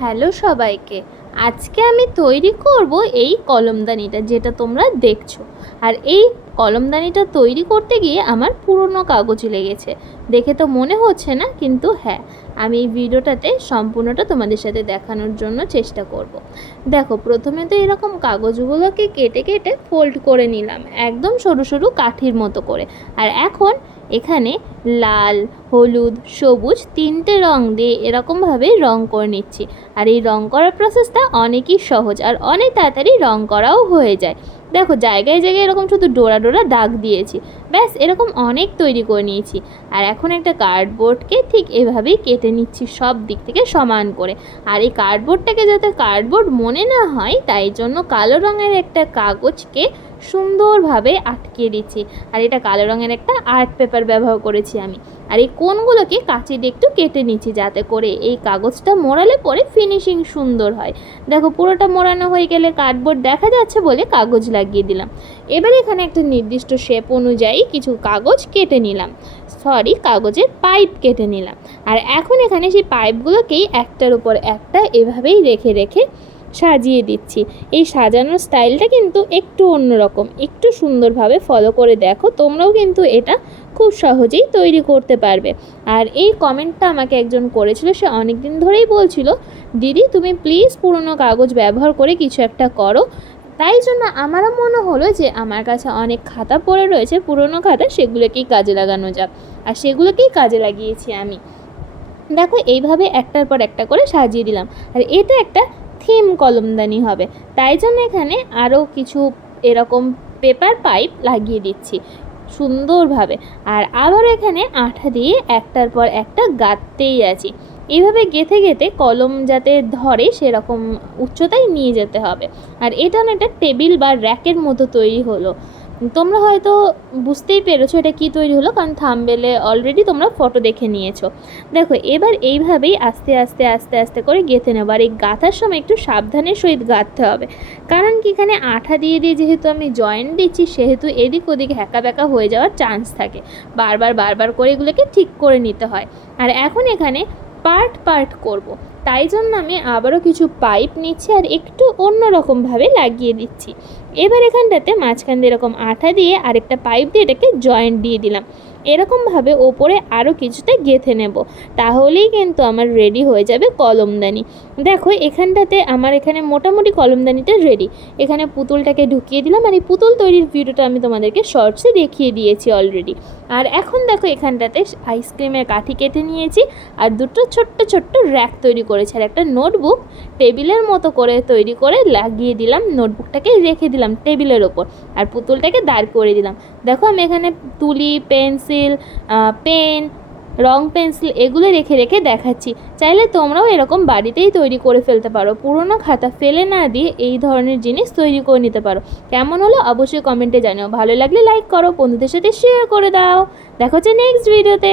Hello সবাইকে। আজকে আমি তৈরি করব এই কলমদানিটা যেটা তোমরা দেখছ। আর এই কলমদানিটা তৈরি করতে গিয়ে আমার পুরনো কাগজ লেগেছে। দেখে তো মনে হচ্ছে না, কিন্তু হ্যাঁ আমি এই ভিডিওটাতে সম্পূর্ণটা তোমাদের সাথে দেখানোর জন্য চেষ্টা করব। দেখো, প্রথমে তো এরকম কাগজগুলোকে কেটে কেটে ফোল্ড করে নিলাম, একদম সরু সরু কাঠির মতো করে। আর এখন এখানে লাল, হলুদ, সবুজ তিনটে রং দিয়ে এরকমভাবে রং করে নিচ্ছি। আর এই রং করার প্রসেসটা অনেকই সহজ আর অনেক তাড়াতাড়ি রং করাও হয়ে যায়। দেখো, জায়গায় জায়গায় এরকম শুধু ডোরা ডোরা দাগ দিয়েছি। ব্যাস, এরকম অনেক তৈরি করে নিয়েছি। আর এখন একটা কার্ডবোর্ডকে ঠিক এভাবেই কেটে নিচ্ছি সব দিক থেকে সমান করে। আর এই কার্ডবোর্ডটাকে যাতে কার্ডবোর্ড মনে না হয়, তাই জন্য কালো রঙের একটা কাগজকে সুন্দরভাবে আটকে দিচ্ছি। আর এটা কালো রঙের একটা আর্ট পেপার ব্যবহার করেছি আমি। আর এই কোনগুলোকে কাঁচি দিয়ে একটু কেটে নিচ্ছি যাতে করে এই কাগজটা মোড়ালে পরে ফিনিশিং সুন্দর হয়। দেখো, পুরোটা মোড়ানো হয়ে গেলে কার্ডবোর্ড দেখা যাচ্ছে বলে কাগজ লাগিয়ে দিলাম। এবার এখানে একটা নির্দিষ্ট শেপ অনুযায়ী কিছু কাগজ কেটে নিলাম। সরি কাগজের পাইপ কেটে নিলাম। আর এখন এখানে সেই পাইপগুলোকেই একটার উপর একটা এভাবেই রেখে রেখে সাজিয়ে দিচ্ছি। এই সাজানোর স্টাইলটা কিন্তু একটু অন্যরকম। একটু সুন্দরভাবে ফলো করে দেখো, তোমরাও কিন্তু এটা খুব সহজেই তৈরি করতে পারবে। আর এই কমেন্টটা আমাকে একজন করেছিল, সে অনেক দিন ধরেই বলছিল, দিদি, তুমি প্লিজ পুরনো কাগজ ব্যবহার করে কিছু একটা করো। তাই জন্য আমারও মনে হলো যে, আমার কাছে অনেক খাতা পড়ে রয়েছে, পুরনো খাতা, সেগুলোকেই কাজে লাগানো যাক। আর সেগুলোকেই কাজে লাগিয়েছি আমি। দেখো, এইভাবে একটার পর একটা করে সাজিয়ে দিলাম। আর এটা একটা থিম কলমদানি হবে। তাই জন্য এখানে আরও কিছু এরকম পেপার পাইপ লাগিয়ে দিচ্ছি সুন্দরভাবে। আর আবার এখানে আঠা দিয়ে একটার পর একটা গাঁথতেই আছি। এইভাবে গেথে গেঁথে কলম যাতে ধরে সেরকম উচ্চতায় নিয়ে যেতে হবে। আর এটা না একটা টেবিল বা র্যাকের মতো তৈরি হলো। তোমরা হয়তো বুঝতেই পেরেছ এটা কি তৈরি হলো, কারণ থামবেলে অলরেডি তোমরা ফটো দেখে নিয়েছো। দেখো, এবার এইভাবেই আস্তে আস্তে আস্তে আস্তে করে গেঁথে নেব। আর এই গাঁথার সময় একটু সাবধানের সহিত গাঁথতে হবে। কারণ কি এখানে আঠা দিয়ে দিয়ে যেহেতু আমি জয়েন্ট দিচ্ছি, সেহেতু এদিক ওদিক হ্যাকা ব্যাকা হয়ে যাওয়ার চান্স থাকে। বারবার বারবার করে এগুলোকে ঠিক করে নিতে হয়। আর এখন এখানে পার্ট পার্ট করব। তাই জন্য আমি আবারও কিছু পাইপ নিচ্ছি আর একটু অন্যরকমভাবে লাগিয়ে দিচ্ছি। এবার এখানটাতে মাঝখান দিয়ে এরকম আঠা দিয়ে আরেকটা পাইপ দিয়ে এটাকে জয়েন্ট দিয়ে দিলাম। এরকমভাবে ওপরে আরও কিছুটা গেঁথে নেব। তাহলেই কিন্তু আমার রেডি হয়ে যাবে কলমদানি। দেখো, এখানটাতে আমার এখানে মোটামুটি কলমদানিটা রেডি। এখানে পুতুলটাকে ঢুকিয়ে দিলাম আর এই পুতুল তৈরির ভিডিওটা আমি তোমাদেরকে শর্টসে দেখিয়ে দিয়েছি অলরেডি আর এখন দেখো, এখানটাতে আইসক্রিমের কাঠি কেটে নিয়েছি আর দুটো ছোট্ট ছোট্ট র্যাক তৈরি করেছি আর একটা নোটবুক টেবিলের মতো করে তৈরি করে লাগিয়ে দিলাম, নোটবুকটাকে রেখে দিলাম টেবিলের ওপর আর পুতুলটাকে দাঁড় করে দিলাম। দেখো আমি এখানে তুলি, পেন্সিল পেন, রং পেন্সিল এগুলো রেখে রেখে দেখাচ্ছি। চাইলে তোমরাও এরকম বাড়িতেই তৈরি করে ফেলতে পারো। পুরোনো খাতা ফেলে না দিয়ে এই ধরনের জিনিস তৈরি করে নিতে পারো। কেমন হলো অবশ্যই কমেন্টে জানিও। ভালো লাগলে লাইক করো, বন্ধুদের সাথে শেয়ার করে দাও। দেখা হচ্ছে নেক্সট ভিডিওতে